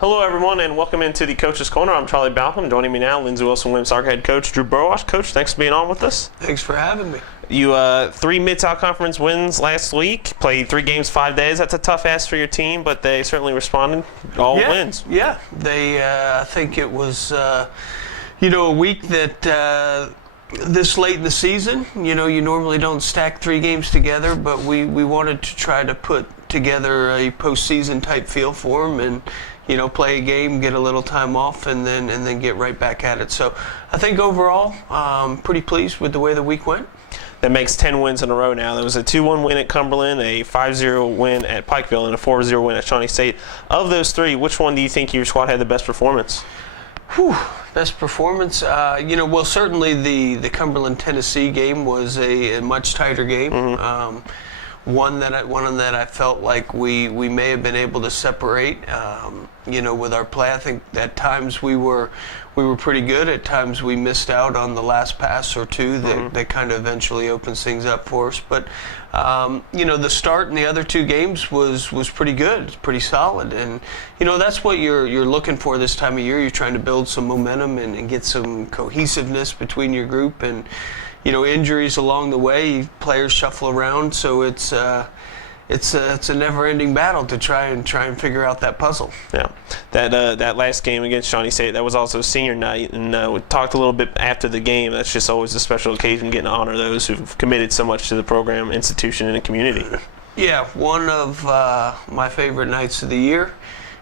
Hello, everyone, and welcome into the Coach's Corner. I'm Charlie Balcom. Joining me now, Lindsey Wilson women's soccer head coach Drew Burwash. Coach, thanks for being on with us. Thanks for having me. You 3 Mid-South Conference wins last week. Played 3 games, 5 days. That's a tough ask for your team, but they certainly responded. All wins. Yeah, they. I think it was, a week that. This late in the season, you normally don't stack 3 games together, but we wanted to try to put together a postseason type feel for them and, play a game, get a little time off, and then get right back at it. So I think overall, pretty pleased with the way the week went. That makes 10 wins in a row now. There was a 2-1 win at Cumberland, a 5-0 win at Pikeville, and a 4-0 win at Shawnee State. Of those 3, which one do you think your squad had the best performance? Best performance, well, certainly the Cumberland Tennessee game was a much tighter game. Mm-hmm. One that I felt like we may have been able to separate, with our play. I think at times we were pretty good. At times we missed out on the last pass or two that kind of eventually opens things up for us. But the start in the other 2 games was pretty good. It's pretty solid, and that's what you're looking for this time of year. You're trying to build some momentum and get some cohesiveness between your group, and injuries along the way, players shuffle around, so it's a never-ending battle to try and figure out that puzzle. Yeah, that last game against Shawnee State, that was also senior night, and we talked a little bit after the game. That's just always a special occasion, getting to honor those who've committed so much to the program, institution, and the community. Yeah, one of my favorite nights of the year.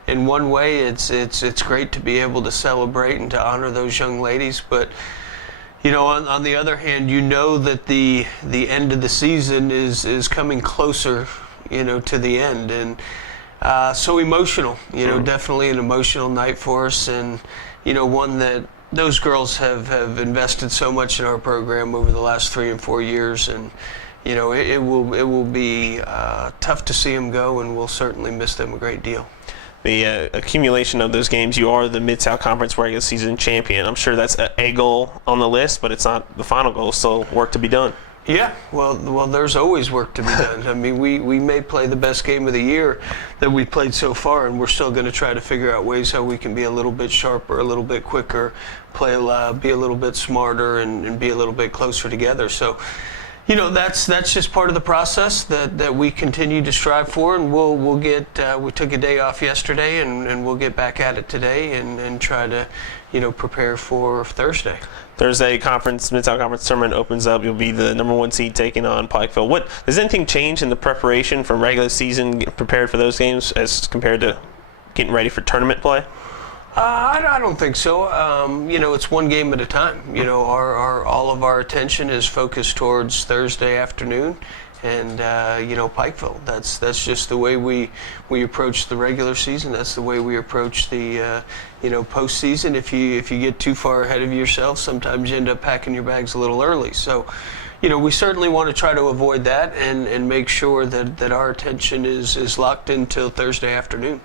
In one way, it's great to be able to celebrate and to honor those young ladies, but on the other hand, that the end of the season is coming closer, to the end, and so emotional. Definitely an emotional night for us, and one that those girls have invested so much in our program over the last 3 and 4 years, and it will be tough to see them go, and we'll certainly miss them a great deal. The accumulation of those games, you are the Mid-South Conference regular season champion. I'm sure that's a goal on the list, but it's not the final goal. Still work to be done. Yeah, well, there's always work to be done. I mean, we may play the best game of the year that we played so far, and we're still going to try to figure out ways how we can be a little bit sharper, a little bit quicker, be a little bit smarter, and be a little bit closer together. So, that's just part of the process that we continue to strive for, and we'll get. We took a day off yesterday, and we'll get back at it today and try to, prepare for Thursday. Thursday, Mid-South Conference tournament opens up. You'll be the number 1 seed taking on Pikeville. Does anything change in the preparation from regular season, getting prepared for those games, as compared to getting ready for tournament play? I don't think so. It's one game at a time. All of our attention is focused towards Thursday afternoon, and Pikeville. That's just the way we approach the regular season. That's the way we approach the postseason. If you get too far ahead of yourself, sometimes you end up packing your bags a little early. So, we certainly want to try to avoid that and make sure that our attention is locked in till Thursday afternoon.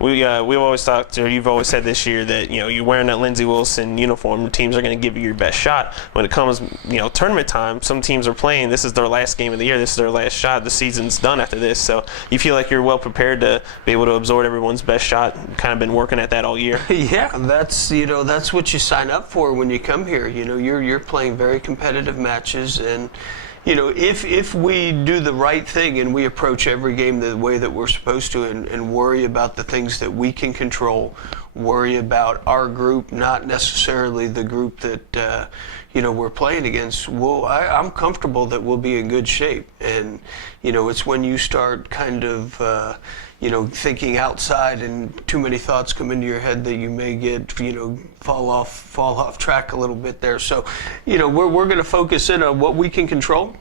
We've always talked, or you've always said this year that you're wearing that Lindsey Wilson uniform. The teams are going to give you your best shot. When it comes tournament time, some teams are playing. This is their last game of the year. This is their last shot. The season's done after this. So you feel like you're well prepared to be able to absorb everyone's best shot. Kind of been working at that all year. Yeah, that's what you sign up for when you come here. You're playing very competitive matches, and if we do the right thing and we approach every game the way that we're supposed to, and worry about the things that we can control, worry about our group, not necessarily the group that we're playing against, I'm comfortable that we'll be in good shape. And it's when you start kind of thinking outside and too many thoughts come into your head that you may get, fall off track a little bit there. So, we're going to focus in on what we can control.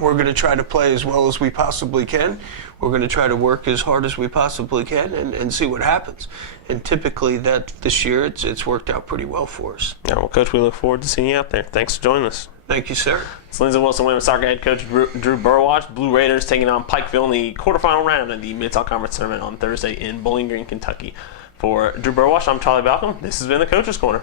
We're going to try to play as well as we possibly can. We're going to try to work as hard as we possibly can and see what happens. And typically this year it's worked out pretty well for us. Yeah, well, Coach, we look forward to seeing you out there. Thanks for joining us. Thank you, sir. It's Lindsey Wilson women's soccer head coach Drew Burwash. Blue Raiders taking on Pikeville in the quarterfinal round of the Mid-South Conference Tournament on Thursday in Bowling Green, Kentucky. For Drew Burwash, I'm Charlie Balcom. This has been the Coach's Corner.